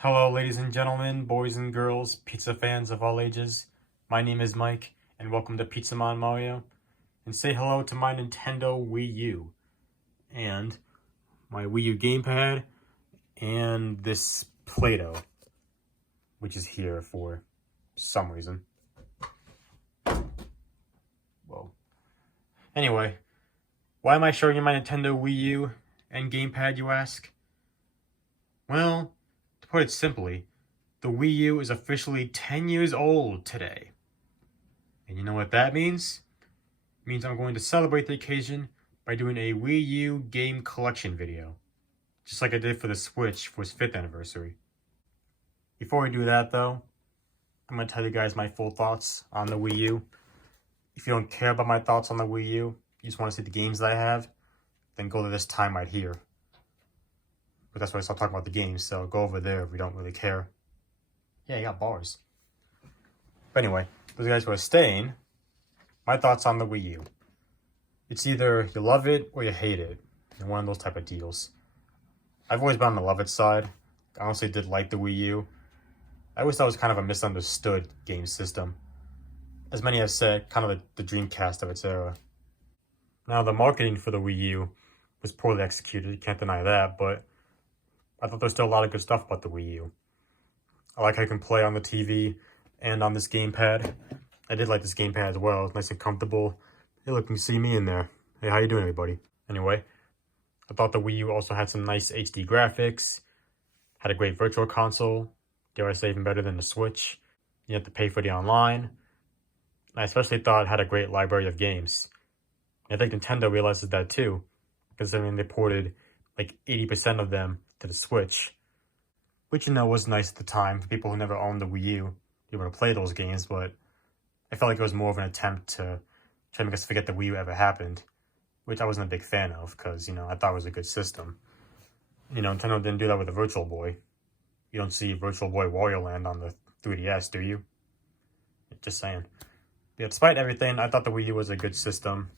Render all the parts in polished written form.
Hello, ladies and gentlemen, boys and girls, pizza fans of all ages. My name is Mike, and welcome to Pizza Mon Mario. And say hello to my Nintendo Wii U, and my Wii U gamepad, and this Play-Doh, which is here for some reason. Well, anyway, why am I showing you my Nintendo Wii U and gamepad, you ask? Well, to put it simply, the Wii U is officially 10 years old today. And you know what that means? It means I'm going to celebrate the occasion by doing a Wii U game collection video, just like I did for the Switch for its 5th anniversary. Before we do that though, I'm going to tell you guys my full thoughts on the Wii U. If you don't care about my thoughts on the Wii U, you just want to see the games that I have, then go to this time right here. But that's why I start talking about the games, so go over there if you don't really care. Yeah, you got bars. But anyway, those guys who are staying, my thoughts on the Wii U. It's either you love it or you hate it. You're one of those type of deals. I've always been on the love it side. I honestly did like the Wii U. I always thought it was kind of a misunderstood game system. As many have said, kind of the Dreamcast of its era. Now, the marketing for the Wii U was poorly executed, you can't deny that, but I thought there's still a lot of good stuff about the Wii U. I like how you can play on the TV and on this gamepad. I did like this gamepad as well. It's nice and comfortable. Hey, look, you can see me in there. Hey, how you doing, everybody? Anyway, I thought the Wii U also had some nice HD graphics, had a great virtual console, dare I say even better than the Switch. You have to pay for the online. I especially thought it had a great library of games. And I think Nintendo realizes that too, considering they ported like 80% of them to the Switch, which, you know, was nice at the time for people who never owned the Wii U. You were to play those games, but I felt like it was more of an attempt to try to make us forget the Wii U ever happened, which I wasn't a big fan of because, you know, I thought it was a good system. You know, Nintendo didn't do that with the Virtual Boy. You don't see Virtual Boy Wario Land on the 3DS, do you? Just saying. Yeah, despite everything, I thought the Wii U was a good system.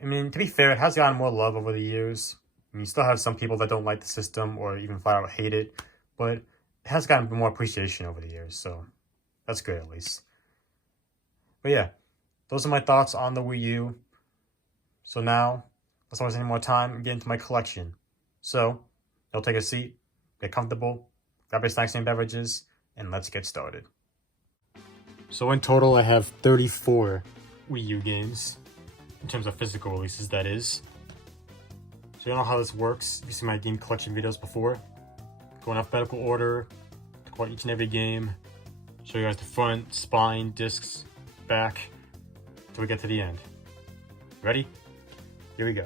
I mean, to be fair, it has gotten more love over the years. I mean, you still have some people that don't like the system or even flat out hate it, but it has gotten more appreciation over the years, so that's good at least. But yeah, those are my thoughts on the Wii U. So now, let's not waste any more time and get into my collection. So, you'll take a seat, get comfortable, grab your snacks and beverages, and let's get started. So in total, I have 34 Wii U games, in terms of physical releases, that is. So you know how this works. If you've seen my game collection videos before, go in alphabetical order, talk about each and every game, show you guys the front, spine, discs, back, till we get to the end. Ready? Here we go.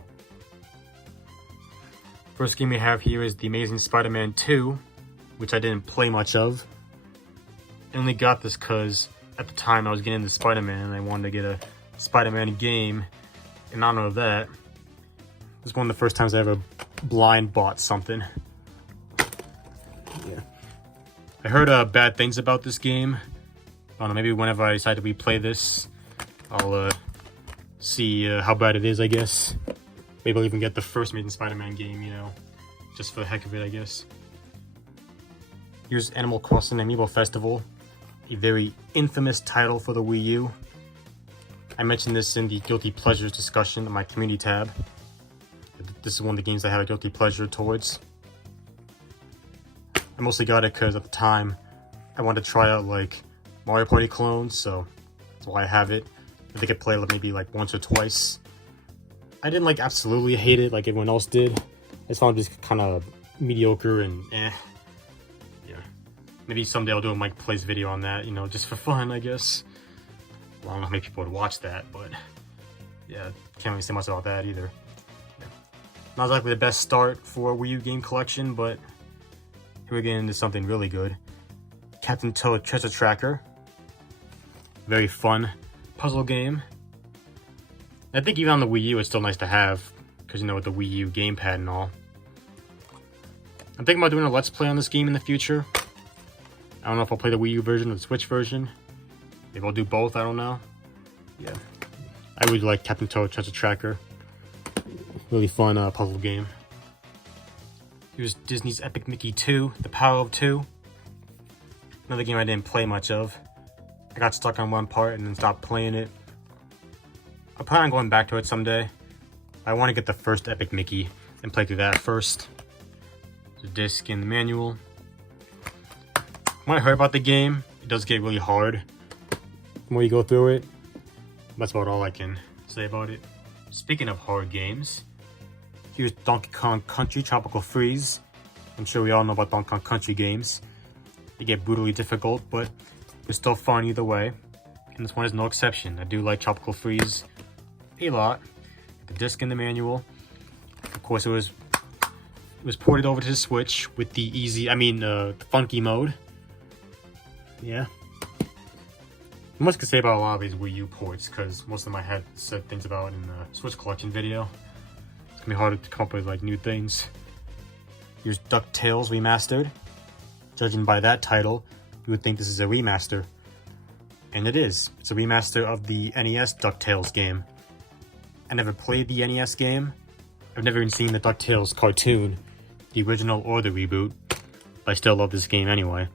First game we have here is The Amazing Spider-Man 2, which I didn't play much of. I only got this because at the time I was getting into Spider-Man and I wanted to get a Spider-Man game in honor of that. This is one of the first times I ever blind bought something. Yeah. I heard bad things about this game. I don't know, maybe whenever I decide to replay this, I'll see how bad it is, I guess. Maybe I'll even get the first Amazing Spider-Man game, you know, just for the heck of it, I guess. Here's Animal Crossing Amiibo Festival, a very infamous title for the Wii U. I mentioned this in the Guilty Pleasures discussion on my community tab. This is one of the games I had a guilty pleasure towards. I mostly got it because at the time I wanted to try out like Mario Party clones, so that's why I have it. I think I played it maybe like once or twice. I didn't like absolutely hate it like everyone else did. I just found it just kind of mediocre and Yeah. Maybe someday I'll do a Mike Plays video on that, you know, just for fun, I guess. Well, I don't know how many people would watch that, but yeah, can't really say much about that either. Not exactly the best start for a Wii U game collection, but here we get into something really good. Captain Toad Treasure Tracker. Very fun puzzle game. I think even on the Wii U it's still nice to have, because you know, with the Wii U gamepad and all. I'm thinking about doing a Let's Play on this game in the future. I don't know if I'll play the Wii U version or the Switch version. Maybe I'll do both, I don't know. Yeah. I really like Captain Toad Treasure Tracker. Really fun puzzle game. Here's Disney's Epic Mickey 2, The Power of Two. Another game I didn't play much of. I got stuck on one part and then stopped playing it. I plan on going back to it someday. I want to get the first Epic Mickey and play through that first. The disc and the manual. When I heard about the game, it does get really hard the more you go through it. That's about all I can say about it. Speaking of hard games, here's Donkey Kong Country Tropical Freeze. I'm sure we all know about Donkey Kong Country games. They get brutally difficult, but they're still fun either way. And this one is no exception. I do like Tropical Freeze a lot. The disc and the manual. Of course, it was ported over to the Switch with the the funky mode. Yeah. Much to say about a lot of these Wii U ports, because most of them I had said things about in the Switch collection video. It's gonna be hard to come up with like new things. Here's DuckTales Remastered. Judging by that title, you would think this is a remaster. And it is. It's a remaster of the NES DuckTales game. I never played the NES game. I've never even seen the DuckTales cartoon, the original or the reboot. But I still love this game anyway.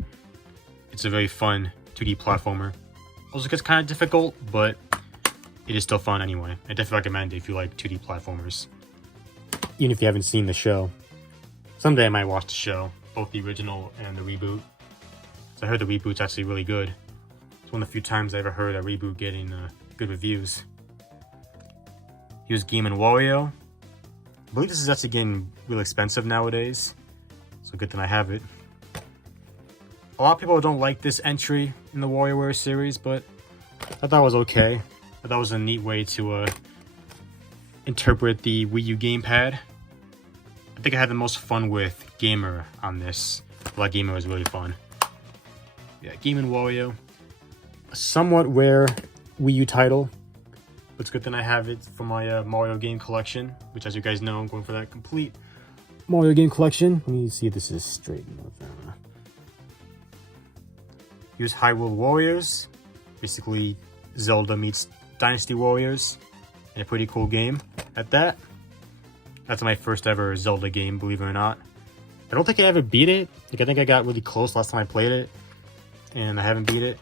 It's a very fun 2D platformer. Also gets kind of difficult, but it is still fun anyway. I definitely recommend it if you like 2D platformers. Even if you haven't seen the show. Someday I might watch the show, both the original and the reboot. So I heard the reboot's actually really good. It's one of the few times I ever heard a reboot getting good reviews. Here's Game & Wario. I believe this is actually getting real expensive nowadays, so good that I have it. A lot of people don't like this entry in the WarioWare series, but I thought it was okay. I thought it was a neat way to interpret the Wii U gamepad. I think I had the most fun with Gamer on this. I like Gamer was really fun. Yeah, Game & Wario. A somewhat rare Wii U title. But it's good that I have it for my Mario game collection, which, as you guys know, I'm going for that complete Mario game collection. Let me see if this is straight enough. Here's Hyrule Warriors. Basically, Zelda meets Dynasty Warriors. And a pretty cool game at that. That's my first ever Zelda game, believe it or not. I don't think I ever beat it. I think I got really close last time I played it. And I haven't beat it.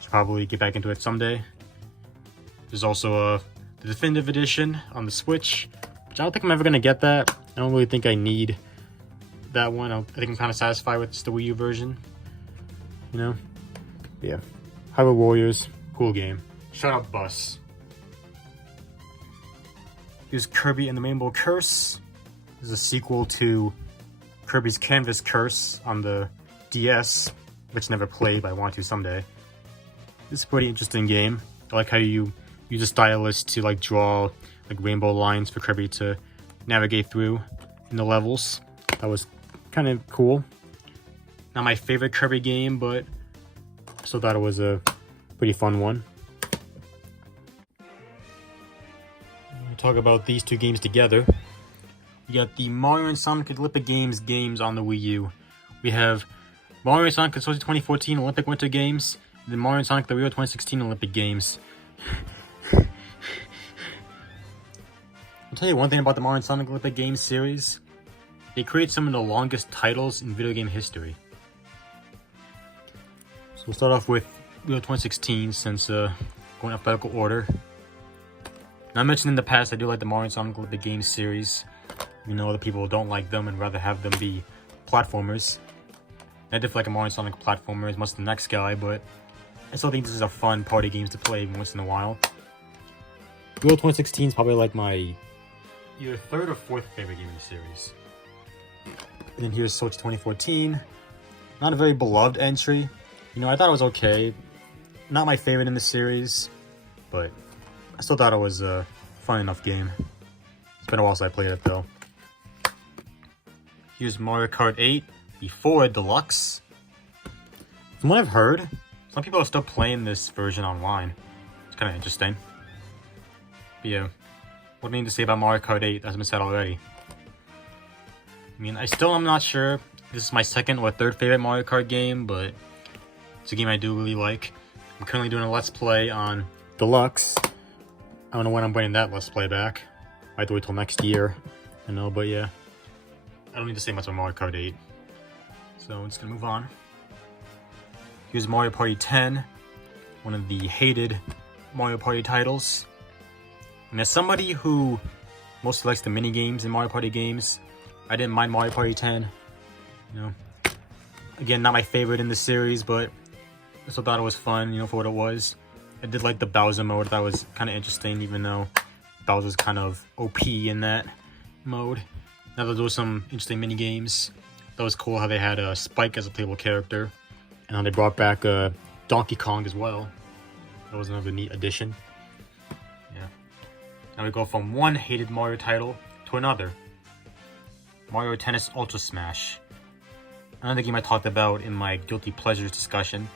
Should probably get back into it someday. There's also the Definitive Edition on the Switch, which I don't think I'm ever going to get that. I don't really think I need that one. I think I'm kind of satisfied with just the Wii U version. You know? Yeah. Hyrule Warriors. Cool game. Shut up, Bus. Here's Kirby and the Rainbow Curse. This is a sequel to Kirby's Canvas Curse on the DS, which I never played, but I want to someday. This is a pretty interesting game. I like how you use a stylus to like draw like rainbow lines for Kirby to navigate through in the levels. That was kind of cool. Not my favorite Kirby game, but I still thought it was a pretty fun one. We'll talk about these two games together. We got the Mario and Sonic Olympic Games on the Wii U. We have Mario and Sonic Consortium 2014 Olympic Winter Games, and then Mario and Sonic the Rio 2016 Olympic Games. I'll tell you one thing about the Mario and Sonic Olympic Games series. They create some of the longest titles in video game history. So we'll start off with Rio 2016 since going alphabetical order. Now, I mentioned in the past I do like the Mario and Sonic Olympic Games series. You know, other people don't like them and rather have them be platformers. I definitely like a Mario and Sonic platformer as much as the next guy, but I still think this is a fun party games to play once in a while. Rio 2016 is probably like my either third or fourth favorite game in the series. And then here's Sochi 2014. Not a very beloved entry. You know, I thought it was okay. Not my favorite in the series, but I still thought it was a fun enough game. It's been a while since I played it though. Here's Mario Kart 8 before Deluxe. From what I've heard, some people are still playing this version online. It's kind of interesting. But yeah, what do I need to say about Mario Kart 8 has been said already? I mean, I still am not sure if this is my second or third favorite Mario Kart game, but it's a game I do really like. I'm currently doing a Let's Play on Deluxe. I don't know when I'm bringing that Let's Play back. I have to wait till next year. I know, but yeah. I don't need to say much about Mario Kart 8. So I'm just gonna move on. Here's Mario Party 10, one of the hated Mario Party titles. And as somebody who mostly likes the mini-games in Mario Party games, I didn't mind Mario Party 10. You know, again, not my favorite in the series, but I still thought it was fun, you know, for what it was. I did like the Bowser mode. That was kind of interesting, even though Bowser's kind of OP in that mode. Now there was some interesting mini games. That was cool how they had Spike as a playable character, and how they brought back Donkey Kong as well. That was another neat addition. Yeah. Now we go from one hated Mario title to another. Mario Tennis Ultra Smash. Another game I talked about in my Guilty Pleasures discussion.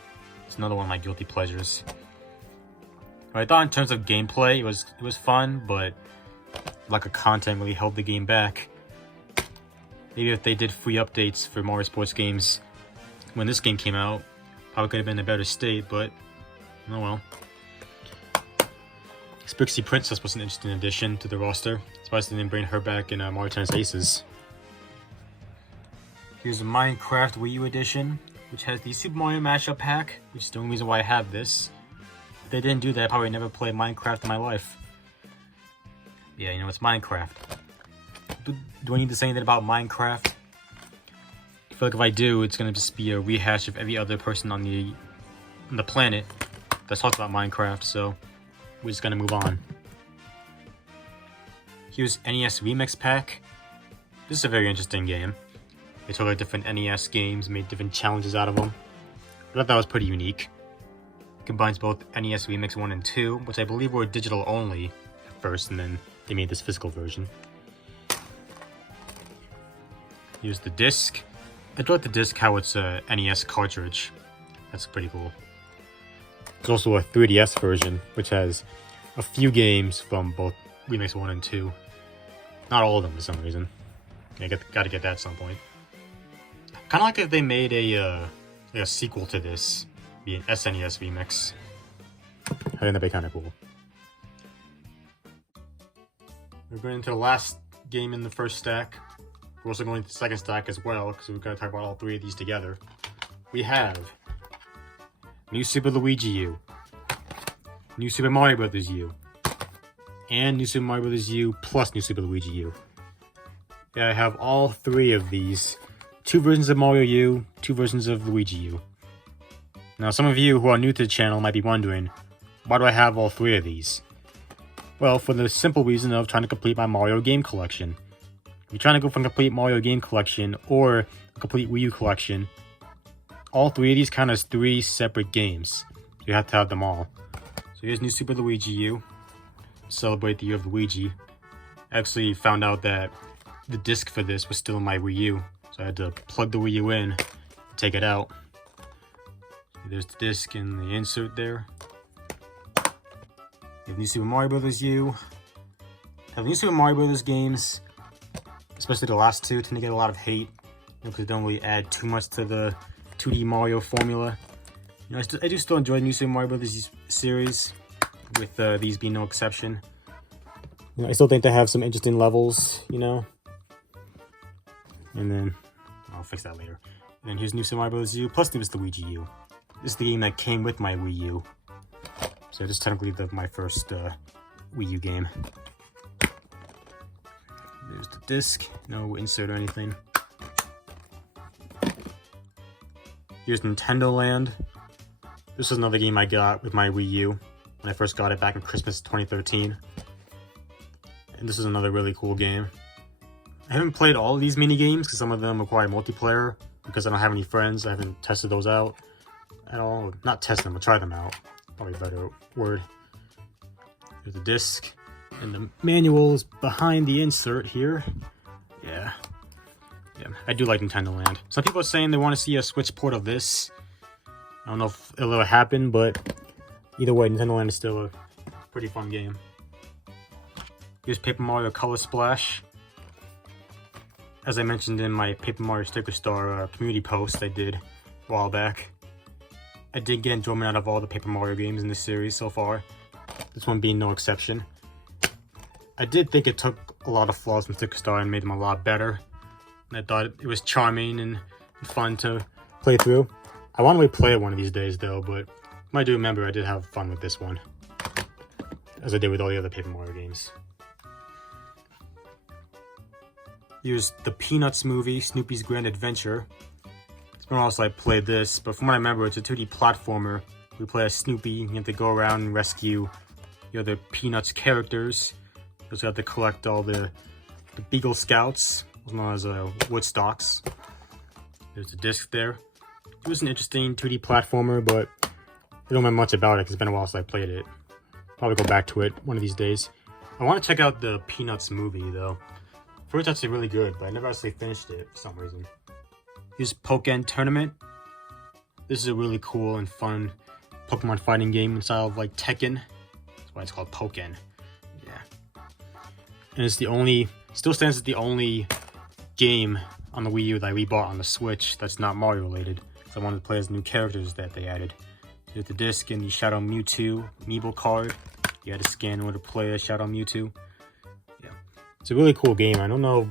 It's another one of my Guilty Pleasures. I thought in terms of gameplay, it was fun, but lack of content really held the game back. Maybe if they did free updates for Mario Sports games when this game came out, probably could have been in a better state, but oh well. Spixie Princess was an interesting addition to the roster. Surprised they didn't bring her back in Mario Tennis Aces. Here's the Minecraft Wii U edition, which has the Super Mario Mashup Pack, which is the only reason why I have this. If they didn't do that, I probably never played Minecraft in my life. Yeah, you know, it's Minecraft. Do I need to say anything about Minecraft? I feel like if I do, it's gonna just be a rehash of every other person on the planet that's talked about Minecraft, so we're just gonna move on. Here's NES Remix Pack. This is a very interesting game. They took like different NES games, made different challenges out of them. I thought that was pretty unique. It combines both NES Remix 1 and 2, which I believe were digital only at first, and then they made this physical version. Here's the disc. I do like the disc how it's a NES cartridge. That's pretty cool. There's also a 3DS version, which has a few games from both Remix 1 and 2. Not all of them for some reason. Gotta get that at some point. Kind of like if they made a sequel to this, be an SNES remix. I think that'd be kind of cool. We're going into the last game in the first stack. We're also going to the second stack as well, because we've got to talk about all three of these together. We have New Super Luigi U, New Super Mario Bros. U, and New Super Mario Bros. U plus New Super Luigi U. Yeah, I have all three of these. 2 versions of Mario U, 2 versions of Luigi U. Now, some of you who are new to the channel might be wondering, why do I have all 3 of these? Well, for the simple reason of trying to complete my Mario game collection. If you're trying to go for a complete Mario game collection or a complete Wii U collection, all 3 of these count as 3 separate games. So you have to have them all. So here's New Super Luigi U. Celebrate the year of Luigi. I actually found out that the disc for this was still in my Wii U. So I had to plug the Wii U in, take it out. There's the disc and the insert there. You have New Super Mario Bros. U. Have New Super Mario Bros. Games, especially the last 2, tend to get a lot of hate, because they don't really add too much to the 2D Mario formula. You know, I do still enjoy New Super Mario Bros. Series, with these being no exception. You know, I still think they have some interesting levels, you know. And then, I'll fix that later. And then here's New Super Mario Bros. U plus New Super Luigi U. This is the game that came with my Wii U. So this is technically my first Wii U game. There's the disc, no insert or anything. Here's Nintendo Land. This is another game I got with my Wii U when I first got it back in Christmas 2013. And this is another really cool game. I haven't played all of these mini games because some of them require multiplayer. Because I don't have any friends, I haven't tested those out at all. Not test them, but try them out. Probably a better word. There's the disc. And the manual is behind the insert here. Yeah, I do like Nintendo Land. Some people are saying they want to see a Switch port of this. I don't know if it'll ever happen, but either way, Nintendo Land is still a pretty fun game. Here's Paper Mario Color Splash. As I mentioned in my Paper Mario Sticker Star community post I did a while back, I did get enjoyment out of all the Paper Mario games in this series so far. This one being no exception. I did think it took a lot of flaws from Sticker Star and made them a lot better. And I thought it was charming and fun to play through. I want to replay it one of these days though, but I do remember I did have fun with this one, as I did with all the other Paper Mario games. Here's the Peanuts movie, Snoopy's Grand Adventure. It's been a while since I played this, but from what I remember, it's a 2D platformer. We play as Snoopy, you have to go around and rescue the other Peanuts characters. You also have to collect all the Beagle Scouts, as well as Woodstocks. There's a disc there. It was an interesting 2D platformer, but I don't remember much about it because it's been a while since I played it. Probably go back to it one of these days. I want to check out the Peanuts movie, though. First, it's actually really good, but I never actually finished it for some reason. Here's Pokken Tournament. This is a really cool and fun Pokemon fighting game inside of like Tekken. That's why it's called Pokken. Yeah. And it's still stands as the only game on the Wii U that I rebought on the Switch that's not Mario related. So I wanted to play as new characters that they added. So here's the disc and the Shadow Mewtwo amiibo card. You had to scan in order to play as Shadow Mewtwo. Yeah. It's a really cool game. I don't know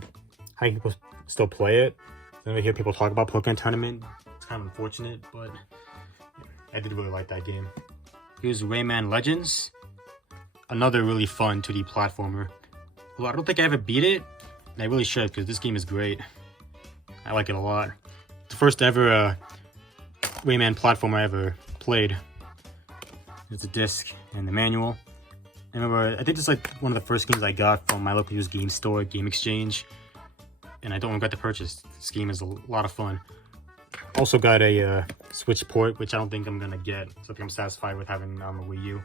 how many people still play it. I never hear people talk about Pokken Tournament. It's kind of unfortunate, but yeah, I did really like that game. Here's Rayman Legends. Another really fun 2D platformer. Well, I don't think I ever beat it, and I really should because this game is great. I like it a lot. It's the first ever Rayman platformer I ever played. There's a disc and the manual. I remember, I think it's like one of the first games I got from my local used game store, Game Exchange. And I don't regret the purchase. This game is a lot of fun. Also got a Switch port, which I don't think I'm going to get. So I think I'm satisfied with having on the Wii U.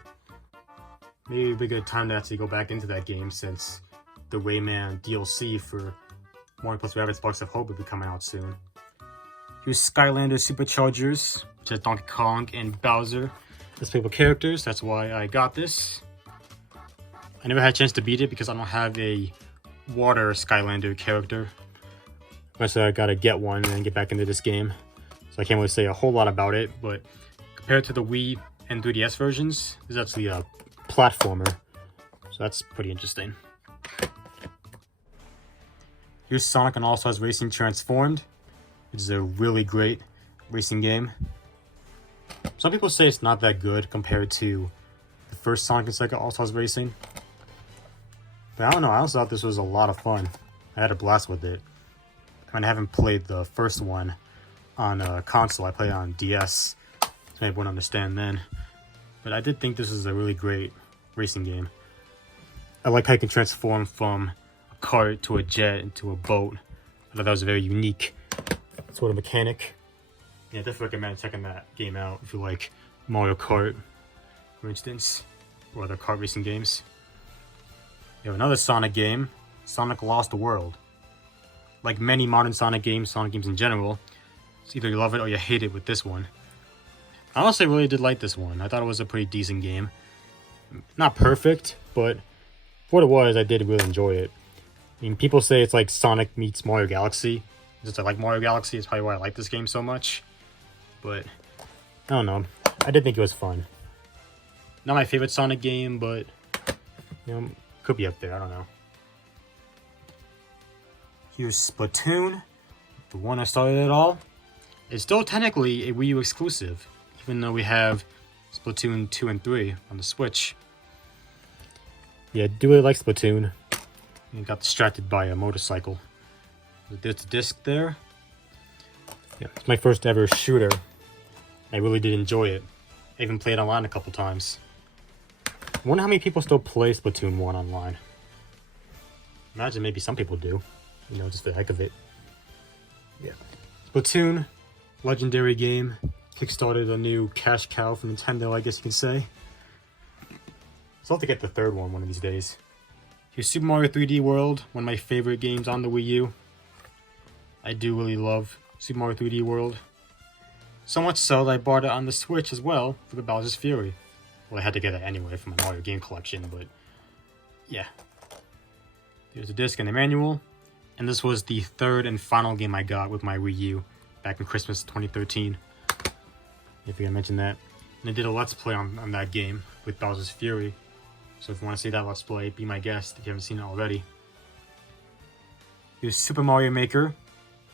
Maybe it'd be a good time to actually go back into that game since the Rayman DLC for Mario Plus Rabbids Sparks of Hope will be coming out soon. Here's Skylander Superchargers, which has Donkey Kong and Bowser as playable characters. That's why I got this. I never had a chance to beat it because I don't have a water Skylander character. So I gotta get one and get back into this game. So I can't really say a whole lot about it, but compared to the Wii and 3DS versions, this is actually a platformer. So that's pretty interesting. Here's Sonic and All-Stars Racing Transformed, which is a really great racing game. Some people say it's not that good compared to the first Sonic and Sega All-Stars Racing. But I don't know, I also thought this was a lot of fun. I had a blast with it. I mean, I haven't played the first one on a console. I played it on DS, so maybe I wouldn't understand then. But I did think this was a really great racing game. I like how you can transform from a cart to a jet into a boat. I thought that was a very unique sort of mechanic. Yeah, I definitely recommend checking that game out if you like Mario Kart, for instance, or other kart racing games. You have another Sonic game, Sonic Lost World. Like many modern Sonic games in general, it's either you love it or you hate it with this one. I honestly really did like this one. I thought it was a pretty decent game. Not perfect, but for what it was, I did really enjoy it. I mean, people say it's like Sonic meets Mario Galaxy. Just I like Mario Galaxy, it's probably why I like this game so much. But, I don't know. I did think it was fun. Not my favorite Sonic game, but, you know, could be up there, I don't know. Here's Splatoon, the one that started it all. It's still technically a Wii U exclusive, even though we have Splatoon 2 and 3 on the Switch. Yeah, I do really like Splatoon. I got distracted by a motorcycle. There's a disc there. Yeah, it's my first ever shooter. I really did enjoy it. I even played online a couple times. I wonder how many people still play Splatoon 1 online. Imagine maybe some people do. You know, just for the heck of it. Yeah. Splatoon, legendary game. Kickstarted a new cash cow for Nintendo, I guess you can say. So I'll have to get the third one of these days. Here's Super Mario 3D World, one of my favorite games on the Wii U. I do really love Super Mario 3D World. So much so that I bought it on the Switch as well for the Bowser's Fury. Well, I had to get it anyway for my Mario game collection, but yeah. There's a disc and a manual. And this was the third and final game I got with my Wii U back in Christmas 2013. If I mentioned that. And I did a Let's Play on that game with Bowser's Fury. So if you want to see that Let's Play, be my guest if you haven't seen it already. Here's Super Mario Maker.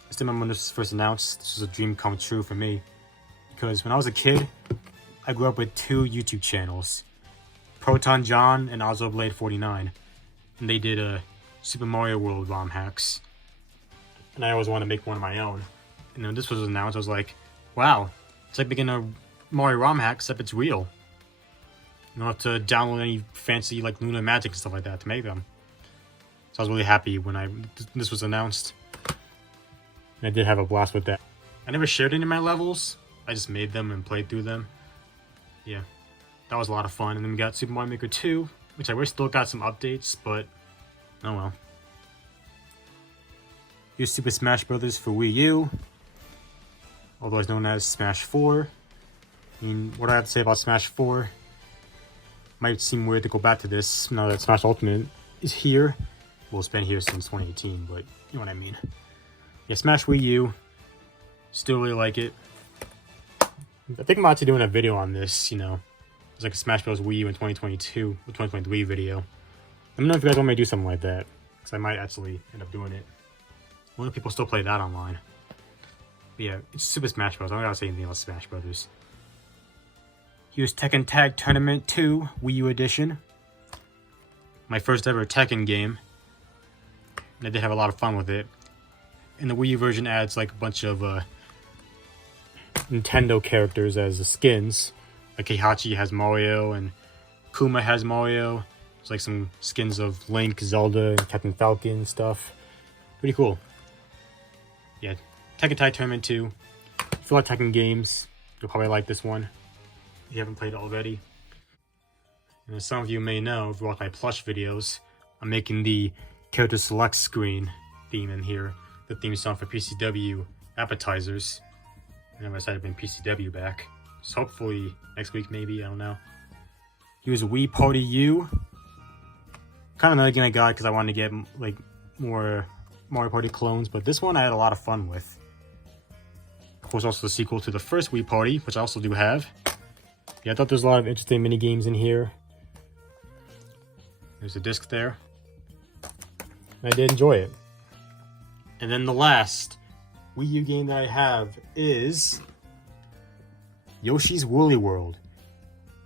I still remember when this was first announced. This was a dream come true for me. because when I was a kid, I grew up with two YouTube channels, Proton John and Blade 49, and they did Super Mario World ROM hacks. And I always wanted to make one of my own. And when this was announced, I was like, wow, it's like making a Mario ROM hack, except it's real. You don't have to download any fancy like Luna Magic and stuff like that to make them. So I was really happy when this was announced. And I did have a blast with that. I never shared any of my levels. I just made them and played through them. Yeah, that was a lot of fun. And then we got Super Mario Maker 2, which I wish still got some updates, but oh well. Here's Super Smash Bros. For Wii U, otherwise known as Smash 4. I mean, what do I have to say about Smash 4? Might seem weird to go back to this now that Smash Ultimate is here. Well, it's been here since 2018, but you know what I mean. Yeah, Smash Wii U. Still really like it. I think I'm about to doing a video on this, you know. It's like a Smash Bros. Wii U in 2022 or 2023 video. Let me know if you guys want me to do something like that, because I might actually end up doing it. A lot of people still play that online. But yeah, it's Super Smash Bros. I don't gotta say anything about Smash Brothers. Here's Tekken Tag Tournament 2 Wii U Edition. My first ever Tekken game. And I did have a lot of fun with it. And the Wii U version adds like a bunch of Nintendo characters as the skins. Like Heihachi has Mario and Kuma has Mario. There's like some skins of Link, Zelda, and Captain Falcon and stuff. Pretty cool. Yeah, Tekken Tag Tournament 2. If you like Tekken games, you'll probably like this one. If you haven't played it already. And as some of you may know, if you watch my plush videos, I'm making the character select screen theme in here. The theme song for PCW appetizers. And I decided to bring PCW back. So hopefully next week maybe, I don't know. Here's Wii Party U. Kind of another game I got because I wanted to get like more Mario Party clones, but this one I had a lot of fun with. Of course, also the sequel to the first Wii Party, which I also do have. Yeah, I thought there's a lot of interesting mini games in here. There's a disc there. I did enjoy it. And then the last Wii U game that I have is Yoshi's Woolly World.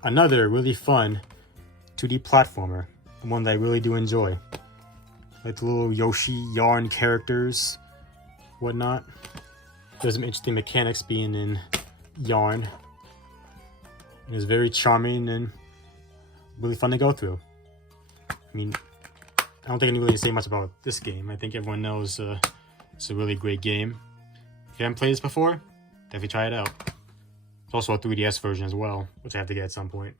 Another really fun 2D platformer. The one that I really do enjoy. Like the little Yoshi yarn characters, whatnot. There's some interesting mechanics being in yarn. It was very charming and really fun to go through. I mean, I don't think I need really to say much about this game. I think everyone knows it's a really great game. If you haven't played this before, definitely try it out. There's also a 3DS version as well, which I have to get at some point.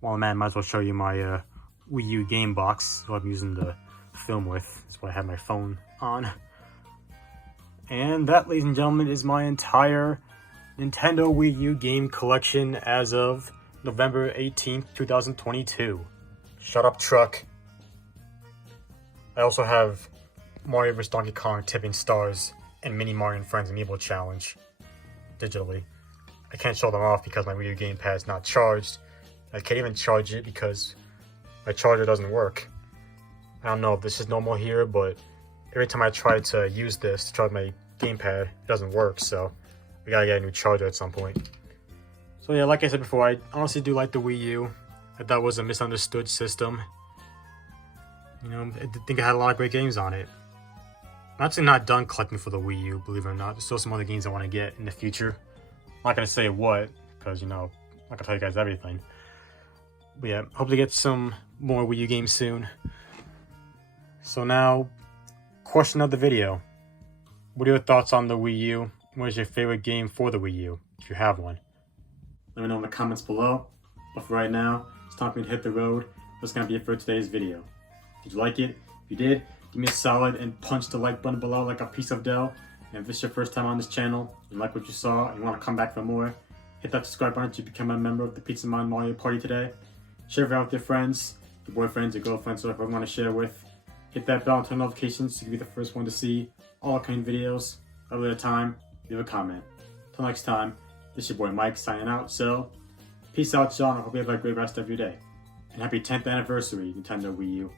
Well, man, might as well show you my Wii U game box, what I'm using to film with. That's what I have my phone on. And that, ladies and gentlemen, is my entire Nintendo Wii U game collection as of November 18th, 2022. Shut up, truck. I also have Mario vs. Donkey Kong Tipping Stars and Mini Mario and Friends Amiibo Challenge digitally. I can't show them off because my Wii U gamepad is not charged. I can't even charge it because my charger doesn't work. I don't know if this is normal here, but every time I try to use this to charge my gamepad, it doesn't work, so we gotta get a new charger at some point. So yeah, like I said before, I honestly do like the Wii U. I thought it was a misunderstood system. You know, I think it had a lot of great games on it. I'm actually not done collecting for the Wii U, believe it or not. There's still some other games I want to get in the future. I'm not gonna say what, because you know, I'm not gonna tell you guys everything. But yeah, hope to get some more Wii U games soon. So now, question of the video. What are your thoughts on the Wii U? What is your favorite game for the Wii U, if you have one? Let me know in the comments below. But for right now, it's time for me to hit the road. That's gonna be it for today's video. Did you like it? If you did, give me a solid and punch the like button below like a piece of dough. And if this is your first time on this channel, you like what you saw, and you want to come back for more, hit that subscribe button to become a member of the Pizza Man Mario Party today. Share it out with your friends, your boyfriends, your girlfriends, whoever you want to share with. Hit that bell and turn notifications so you can be the first one to see all upcoming videos. Early at a time, leave a comment. Till next time, this is your boy Mike signing out. So, peace out, y'all, and I hope you have a great rest of your day. And happy 10th anniversary, Nintendo Wii U.